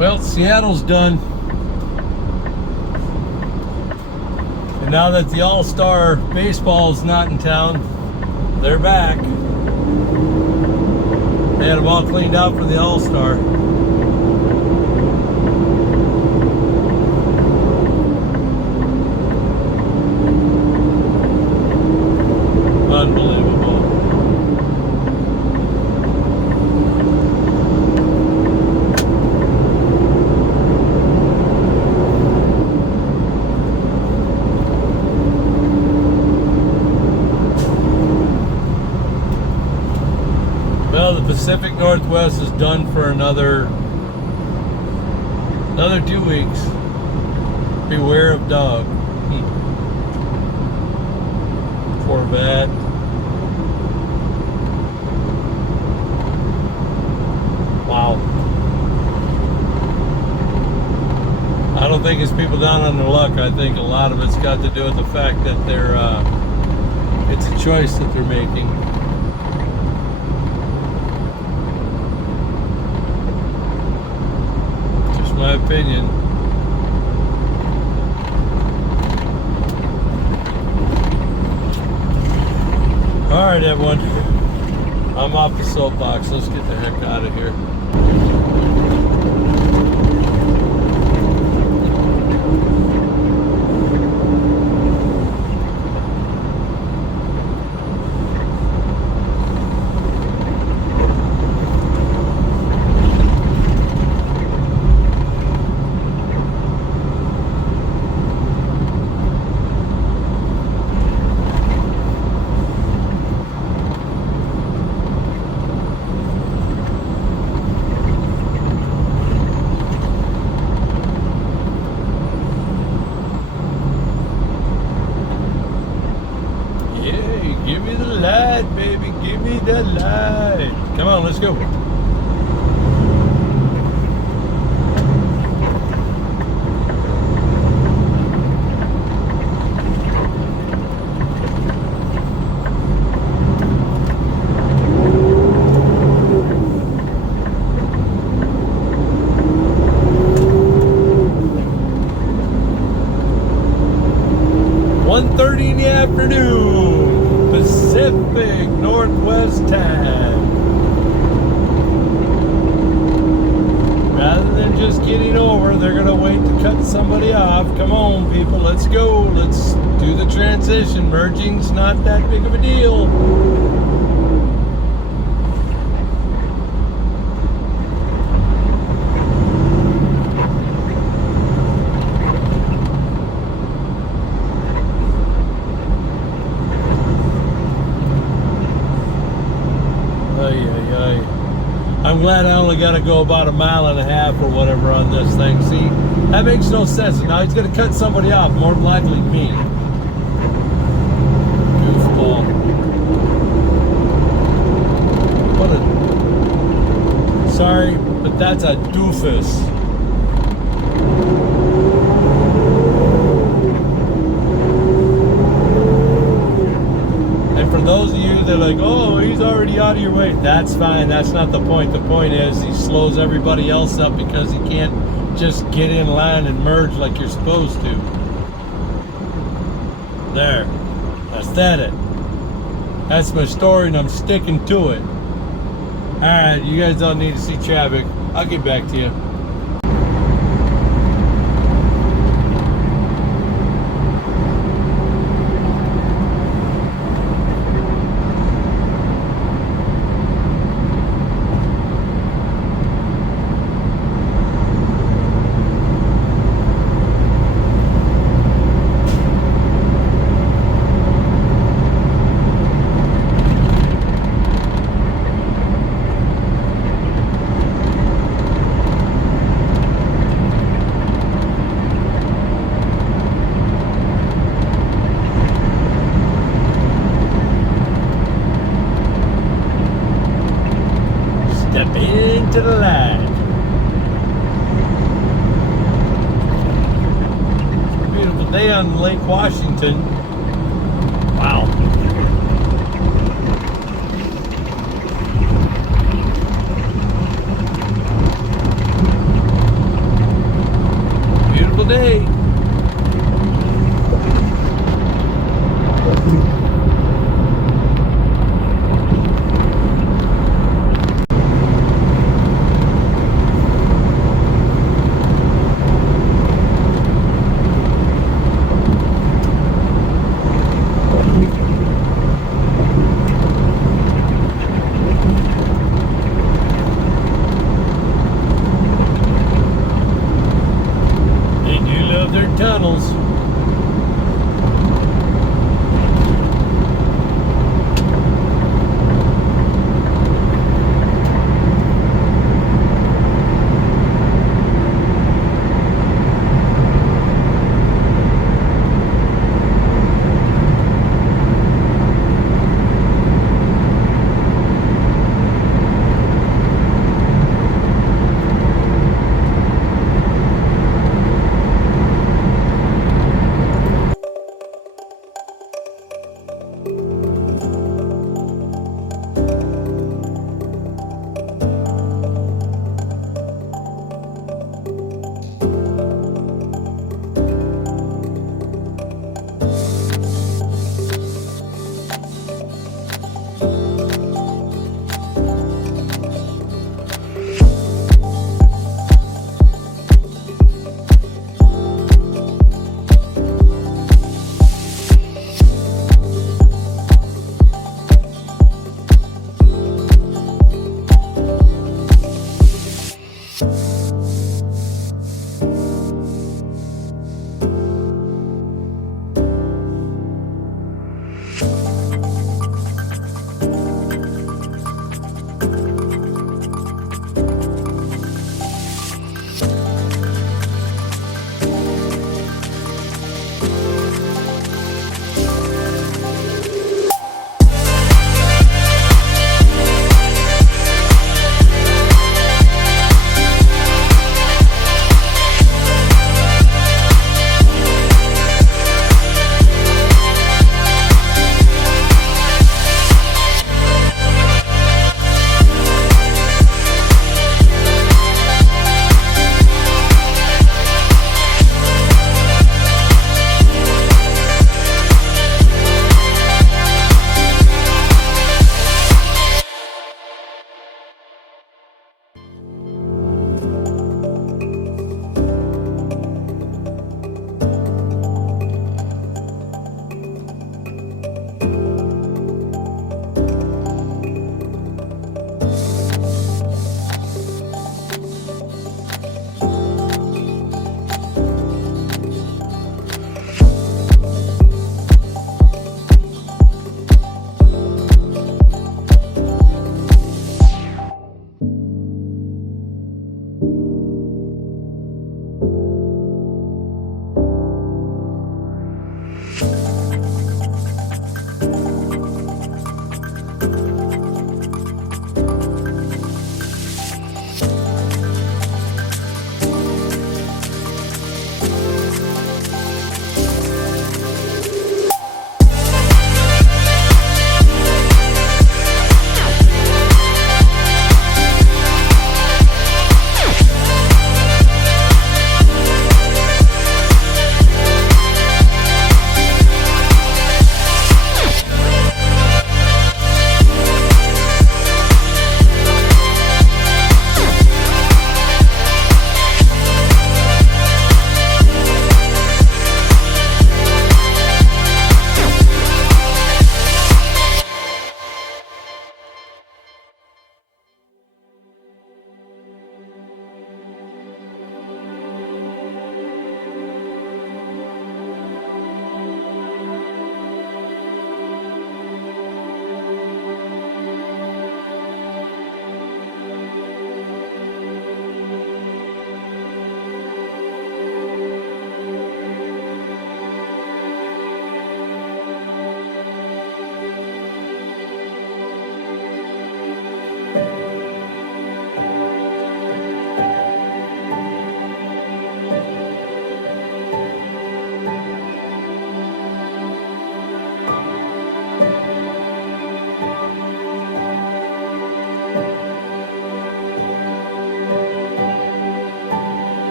Well, Seattle's done. And now that the All-Star baseball is not in town, they're back. They had them all cleaned out for the All-Star. Pacific Northwest is done for another 2 weeks. Beware of dog. Corvette. Wow. I don't think it's people down on their luck. I think a lot of it's got to do with the fact that they're it's a choice that they're making. Just my opinion. All right, everyone. I'm off the soapbox. Let's get the heck out of here. Give me the light, baby. Give me the light. Come on, let's go. .30 in the afternoon, Pacific Northwest time. Rather than just getting over, they're gonna wait to cut somebody off. Come on, people, let's go. Let's do the transition. Merging's not that big of a deal. I'm glad I only got to go about 1.5 miles or whatever on this thing. See, that makes no sense. Now he's going to cut somebody off, more than likely me. Goofball. What a... Sorry, but that's a doofus. For those of you that are like, oh, he's already out of your way, that's fine. That's not the point. The point is he slows everybody else up because he can't just get in line and merge like you're supposed to. There. That's it. That's my story and I'm sticking to it. Alright, you guys don't need to see traffic. I'll get back to you. Step into the light. Beautiful day on Lake Washington. Wow. Beautiful day. Tunnels.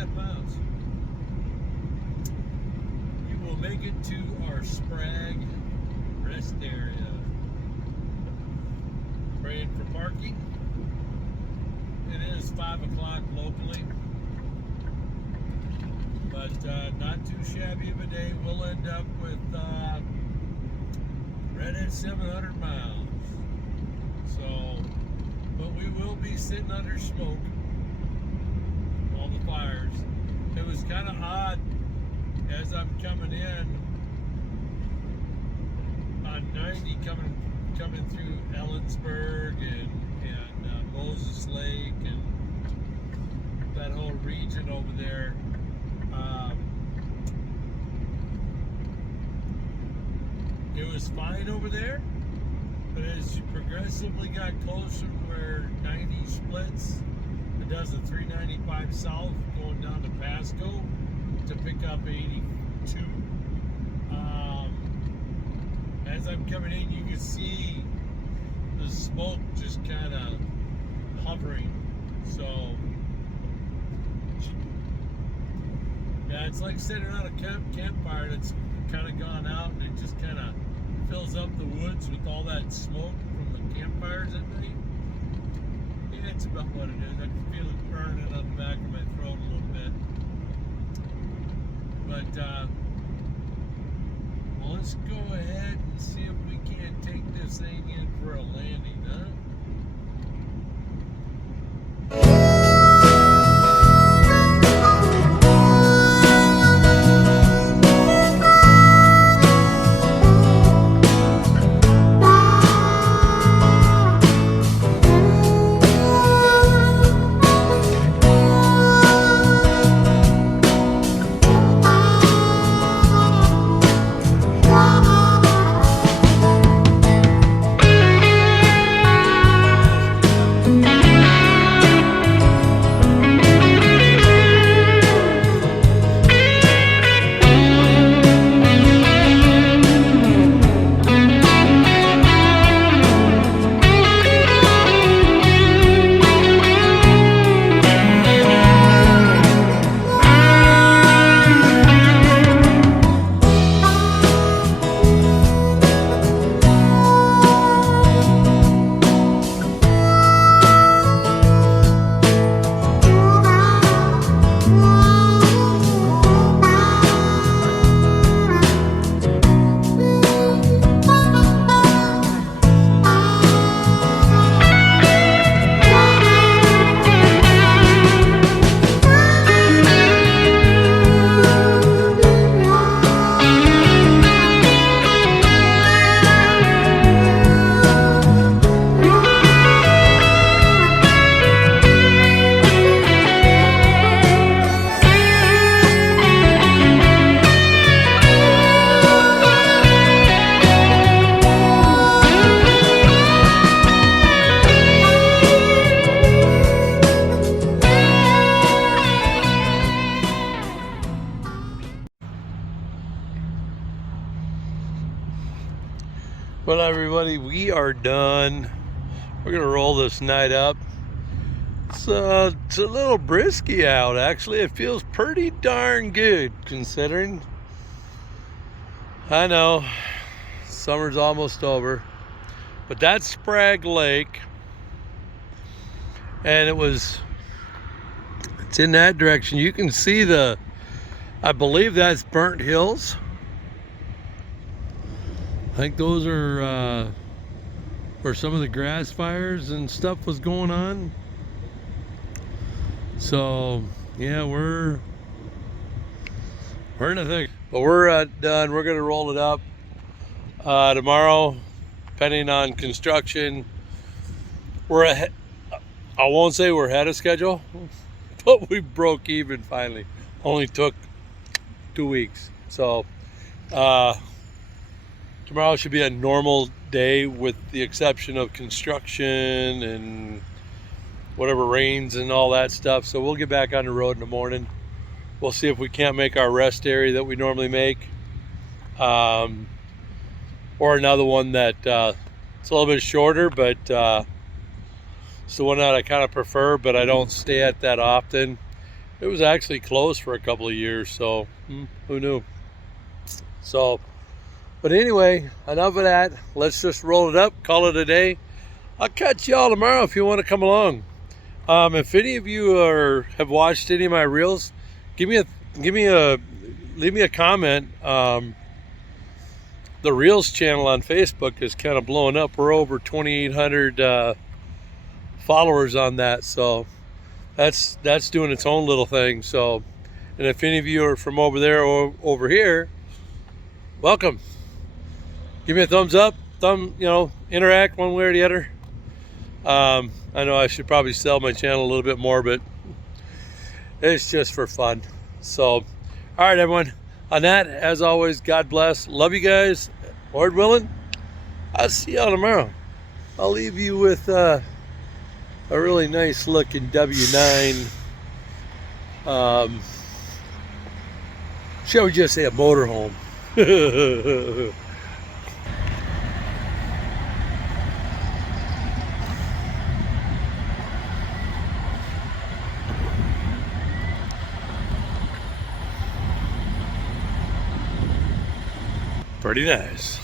2.5 miles. We will make it to our Sprague rest area. Praying for parking. It is 5 o'clock locally, but not too shabby of a day. We'll end up with right at 700 miles. So, but we will be sitting under smoke. All the fires. It was kind of odd as I'm coming in on 90, coming through Ellensburg and Moses Lake and that whole region over there. It was fine over there, but as you progressively got closer to where 90 splits, it does a 395 south going down to Pasco to pick up 82. As I'm coming in, you can see the smoke just kind of hovering. So yeah, it's like sitting on a campfire that's kind of gone out, and it just kind of fills up the woods with all that smoke from the campfires at night. Yeah, it's about what it is. I can feel it burning up the back of my throat a little bit. But well, let's go ahead and see if we can't take this thing in for a landing, huh? Well, everybody, we are done. We're gonna roll this night up. It's a little brisky out, actually. It feels pretty darn good considering. I know summer's almost over, but that's Sprague Lake, and it's in that direction. You can see I believe that's Burnt Hills. I think those are where some of the grass fires and stuff was going on. So yeah, we're in a thing, but we're done. We're gonna roll it up tomorrow, depending on construction. We're ahead. I won't say we're ahead of schedule, but we broke even finally. Only took 2 weeks. So tomorrow should be a normal day with the exception of construction and whatever rains and all that stuff. So we'll get back on the road in the morning. We'll see if we can't make our rest area that we normally make. Or another one that it's a little bit shorter, but it's the one that I kind of prefer, but I don't stay at that often. It was actually closed for a couple of years, so who knew? So, but anyway, enough of that. Let's just roll it up, call it a day. I'll catch y'all tomorrow if you want to come along. If any of you have watched any of my reels, leave me a comment. The Reels channel on Facebook is kind of blowing up. We're over 2,800 followers on that, so that's doing its own little thing. So, and if any of you are from over there or over here, welcome. Give me a thumbs up, interact one way or the other. I know I should probably sell my channel a little bit more, but it's just for fun. So, all right, everyone. On that, as always, God bless. Love you guys. Lord willing, I'll see y'all tomorrow. I'll leave you with a really nice looking W9. Shall we just say a motorhome? Pretty nice.